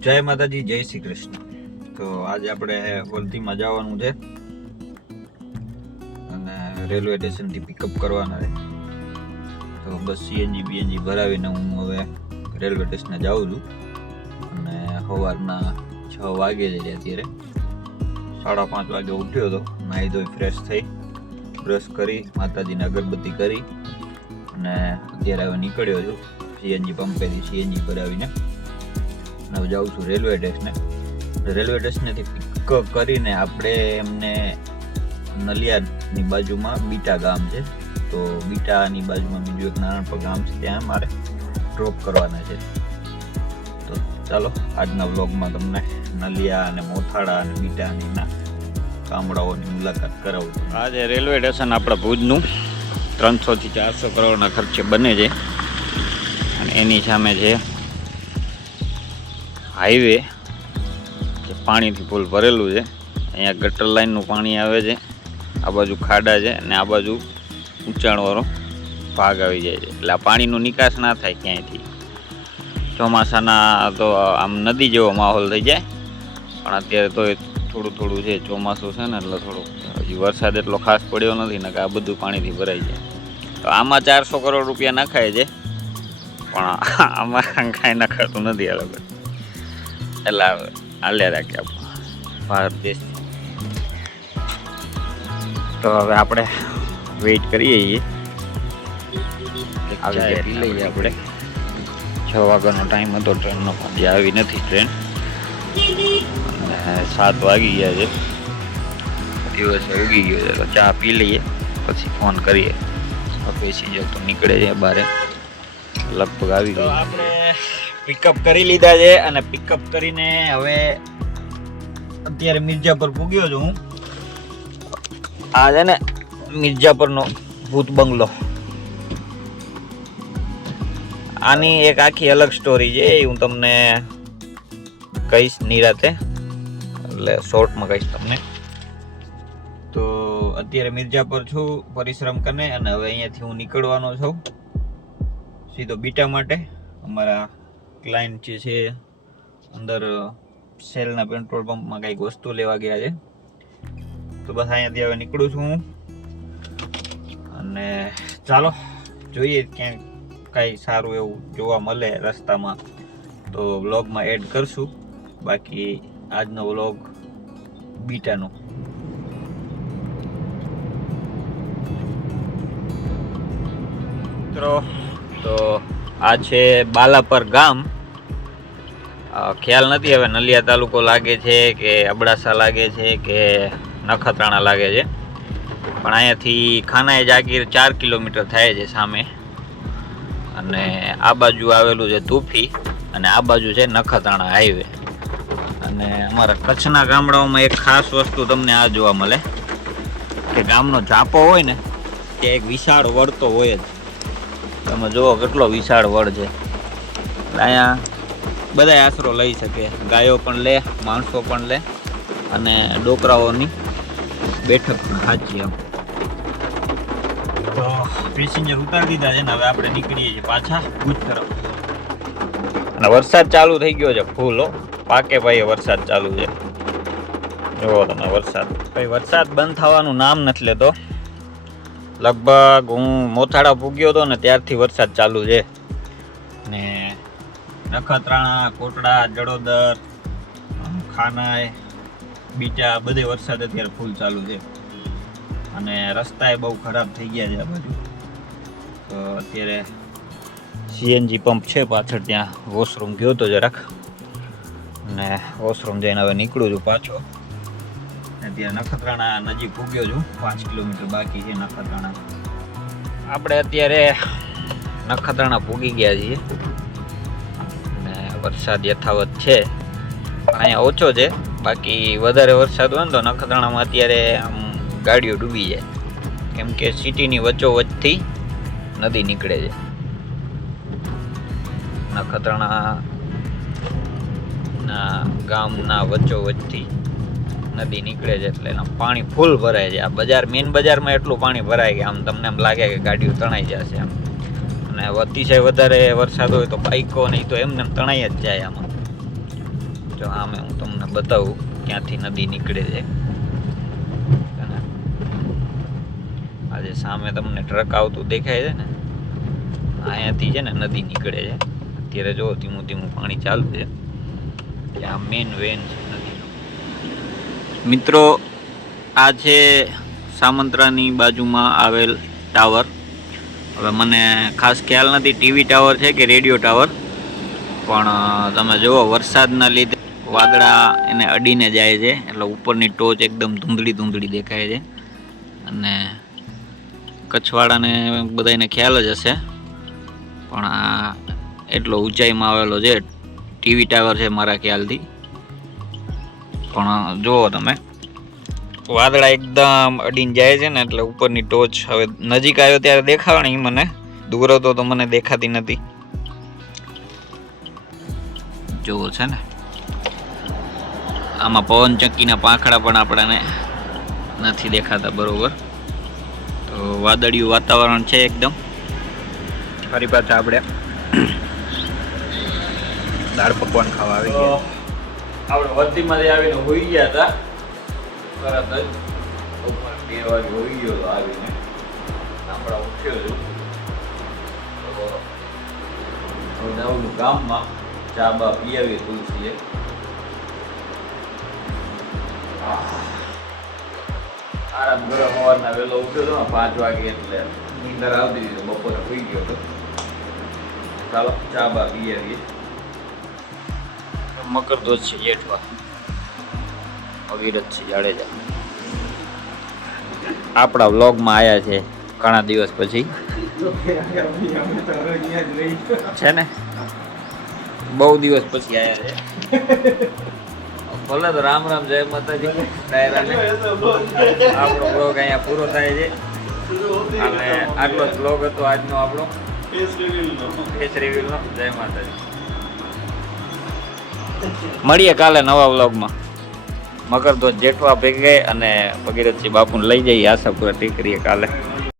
જય માતાજી, જય શ્રી કૃષ્ણ. તો આજે આપણે વલતીમાં જવાનું છે. અને રેલવે સ્ટેશનથી પિકઅપ કરવાના છે. તો બસ સીએનજી બીએનજી ભરાવીને હું હવે રેલવે સ્ટેશને જાઉં છું. અને સવારના છ વાગે છે અત્યારે. સાડા પાંચ વાગે ઉઠ્યો હતો નાહી ધોઈ ફ્રેશ થઈ બ્રશ કરી, માતાજીને અગરબત્તી કરી. અને અત્યારે હવે નીકળ્યો છું સીએનજી પંપેથી સીએનજી ભરાવીને. હવે જાઉં છું રેલવે સ્ટેશને. રેલવે સ્ટેશનેથી પિક કરીને આપણે એમને નલિયાની બાજુમાં બીટા ગામ છે. તો બીટાની બાજુમાં બીજું એક નાનકડું ગામ છે, ત્યાં મારે ડ્રોપ કરવાના છે. તો ચાલો, આજના વ્લોગમાં તમને નલિયા અને મોથાળા અને બીટાની ના ગામડાઓની મુલાકાત કરાવું આજે રેલવે સ્ટેશન આપણા ભુજનું ત્રણસોથી ચારસો કરોડના ખર્ચે બને છે. અને એની સામે છે હાઈવે જે પાણીથી ફૂલ ભરેલું છે. અહીંયા ગટર લાઈનનું પાણી આવે છે. આ બાજુ ખાડા છે અને આ બાજુ ઊંચાણવાળો ભાગ આવી જાય છે. એટલે આ પાણીનો નિકાસ ના થાય ક્યાંયથી. ચોમાસાના તો આમ નદી જેવો માહોલ થઈ જાય. પણ અત્યારે તો એ થોડું થોડું છે, ચોમાસું છે ને, એટલે થોડું હજી વરસાદ એટલો ખાસ પડ્યો નથી ને કે આ બધું પાણીથી ભરાઈ જાય. તો આમાં ચારસો કરોડ રૂપિયા નખાય છે. પણ આમાં કાંઈ નખાતું નથી અલગ એટલે હાલ્યા રાખીએ ભારત દેશ તો હવે આપણે વેઇટ કરીએ છીએ આવી લઈએ આપણે છ વાગ્યાનો ટાઈમ હતો ટ્રેનનો પણ હજી આવી નથી ટ્રેન અને સાત વાગી ગયા છે દિવસે ઉગી ગયો છે તો ચા પી લઈએ પછી ફોન કરીએ પેસેન્જર તો નીકળે છે બારે લગભગ આવી ગયો આપણે પિકઅપ કરી લીધા છે અને પિકઅપ કરીને હવે અત્યારે મિર્જાપુર પૂગ્યો છું હું. આ છે ને મિર્જાપુરનો ભૂત બંગલો. આની એક આખી અલગ સ્ટોરી છે, એ હું તમને કહીશ નિરાતે એટલે શોર્ટમાં કહીશ તમને. તો અત્યારે મિર્જાપુર છું, પરિશ્રમ કરીને, અને હવે અહીંયાથી હું નીકળવાનો છું. સીધો બીટા માટે, અમારા ક્લાયન્ટ જે છે, અંદર સેલના પેટ્રોલ પંપમાં કંઈક વસ્તુ લેવા ગયા છે. તો બસ અહીંયાથી હવે નીકળું છું હું. અને ચાલો, જોઈએ ક્યાંક કાંઈ સારું એવું જોવા મળે રસ્તામાં. તો વ્લોગમાં એડ કરશું. બાકી આજનો વ્લોગ બીટાનો. મિત્રો, તો આ છે બાલાપર ગામ. ખ્યાલ નથી હવે નલિયા તાલુકો લાગે છે કે અબડાસા લાગે છે કે નખત્રાણા લાગે છે. પણ અહીંયાથી ખાનાએ જાગીર ચાર કિલોમીટર થાય છે સામે. અને આ બાજુ આવેલું છે તુફી અને આ બાજુ છે નખત્રાણા હાઈવે. અને અમારા કચ્છના ગામડાઓમાં એક ખાસ વસ્તુ તમને આ જોવા મળે કે ગામનો ઝાપો હોય ને કે એક વિશાળ વળતો હોય જ. તમે જુઓ કેટલો વિશાળ વડ છે. અહીંયા બધાય આશરો લઈ શકે. ગાયો પણ લે, માણસો પણ લે અને ડોકરાઓની બેઠક સાચી એમ. તો પેસેન્જર ઉતારી દીધા છે ને હવે આપણે નીકળીએ છીએ પાછા ભુજ તરફ. અને વરસાદ ચાલુ થઈ ગયો છે ફૂલ પાકે ભાઈ વરસાદ ચાલુ છે. જુઓ તમે વરસાદ. ભાઈ વરસાદ બંધ થવાનું નામ નથી લેતો. લગભગ હું મોથાળા પૂગ્યો હતો ને ત્યારથી વરસાદ ચાલુ છે. ને નખત્રાણા, કોટડા, જડોદર ખાનાય બીટા બધે વરસાદ અત્યારે ફૂલ ચાલુ છે. અને રસ્તાએ બહુ ખરાબ થઈ ગયા છે આ બાજુ. તો અત્યારે સીએનજી પંપ છે પાછળ ત્યાં વોશરૂમ ગયો હતો જરાક. અને વોશરૂમ જઈને હવે નીકળું છું પાછો. અને ત્યાં નખત્રાણા નજીક પૂગ્યો છું. પાંચ કિલોમીટર બાકી છે નખત્રાણા. આપણે અત્યારે નખત્રાણા પૂગી ગયા છીએ. અને વરસાદ યથાવત છે. અહીંયા ઓછો છે. બાકી વધારે વરસાદ હોય ને તો નખત્રાણામાં અત્યારે આમ ગાડીઓ ડૂબી જાય. કેમ કે સિટીની વચ્ચોવચ્ચથી નદી નીકળે છે. નખત્રાણા ગામના વચ્ચોવચ્ચથી. નદી નીકળે છે એટલે એના પાણી ફૂલ ભરાય છે. આ બજાર મેઇન બજારમાં એટલું પાણી ભરાય કે આમ તમને એમ લાગે કે ગાડીઓ તણાઈ જશે એમ. અને અતિશય વધારે વરસાદ હોય તો બાઇકો નહીં તો એમને એમ તણાઈ જ જાય આમાં. જો આમે હું તમને બતાવું ક્યાંથી નદી નીકળે છે. આજે સામે તમને ટ્રક આવતું દેખાય છે ને, અહીંયાથી છે ને નદી નીકળે છે. અત્યારે જો ધીમું ધીમું પાણી ચાલતું છે. આ મેન વેન છે મિત્રો આ છે સામંતરાની બાજુમાં આવેલ ટાવર. હવે મને ખાસ ખ્યાલ નથી, ટીવી ટાવર છે કે રેડિયો ટાવર? પણ તમે જુઓ, વરસાદના લીધે વાદળા એને અડીને જાય છે. એટલે ઉપરની ટોચ એકદમ ધૂંધળી ધૂંધળી દેખાય છે. અને કચ્છવાળાને બધાને ખ્યાલ જ હશે. પણ આ એટલો ઊંચાઈમાં આવેલો છે, ટીવી ટાવર છે મારા ખ્યાલથી. પણ જુઓ તમે. વાદળા એકદમ અડીને જાય છે ને, એટલે ઉપરની ટોચ હવે નજીક આવ્યો ત્યારે દેખાવાની મને. દૂર હતો તો મને દેખાતી નથી જુઓ છે ને. આમાં પવન ચક્કીના પાંખડા પણ આપણને નથી દેખાતા બરોબર. તો વાદળિયું વાતાવરણ છે એકદમ. ફરી પાછા આપણે દાળ પકવાન ખાવા આવી ગયા. આપણે વસ્તીમાંથી આવીને હોઈ ગયા હતા, તરત જ ઉપર બે વાગે હોઈ ગયો હતો આવીને. આપણા ઉઠ્યો છું. તો જાઉં ગામમાં ચા બા પી આવી તુલસીએ. આરામ કરો સવારના વહેલો ઉઠ્યો હતો પાંચ વાગે એટલે નીંદર આવતી હતી બપોરે સુઈ ગયો હતો. ચાલો, ચા બા પી આવીએ મકરધોજ છે જેઠવા. અવિરતસિંહ જાડેજા. આપણા વ્લોગમાં આવ્યા છે ઘણા દિવસ પછી. છે ને? બહુ દિવસ પછી આવ્યા છે. ભલે તો રામ રામ જય માતાજી. ડાયરાને આપણો બ્લોગ અહીંયા પૂરો થાય છે. અને આટલો જ બ્લોગ હતો આજનો આપણો. ફેસ જય માતાજી. મળીએ કાલે નવા વ્લોગમાં. મકરધોજ જેઠવા ભેગે અને ભગીરથજી બાપુને લઈ જઈએ આશાપુરા ટીકરીએ કાલે.